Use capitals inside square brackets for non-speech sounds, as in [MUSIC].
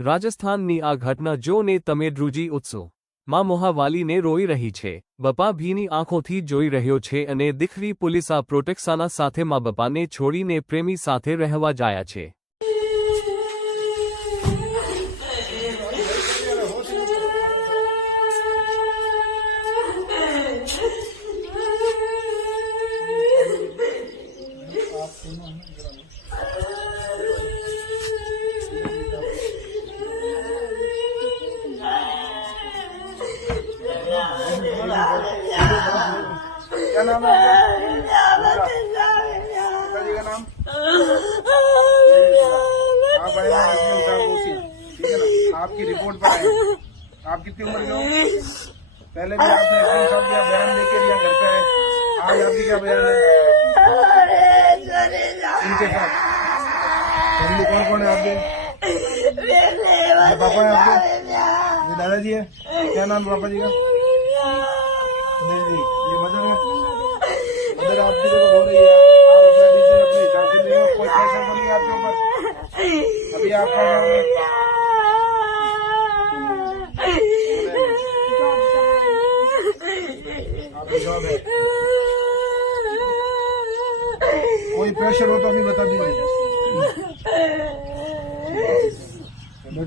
રાજસ્થાનની આ ઘટના જોને તમે ધ્રુજી ઉઠશો માં મોહાવાલીને રોઈ રહી છે. બપા ભીની આંખોથી જોઈ રહ્યો છે અને દીકરી પોલીસ આ પ્રોટેક્સાના સાથે મા બપાને છોડીને પ્રેમી સાથે રહેવા જાયા છે. [LAUGHS] क्या नाम है आपका हैं है रिपोर्ट पर आए आप कितनी उम्र के हो पहले भी आपने एसपी साहब का बयान लेके लिया घर पे आज आपकी क्या बयान है इनके साथ फैमिली कौन कौन है आपके पापा है आपके दादाजी है क्या नाम है पापा जी का नहीं नहीं ये मदर है मदर आपकी जगह रो रही है। आप अपना डिसीज़न अपने हिसाब से ले कोई प्रेशर तो नहीं है आपके ऊपर। अभी आपकी है कोई प्रेशर हो तो अभी बता दीजिए। [LAUGHS] बैठो।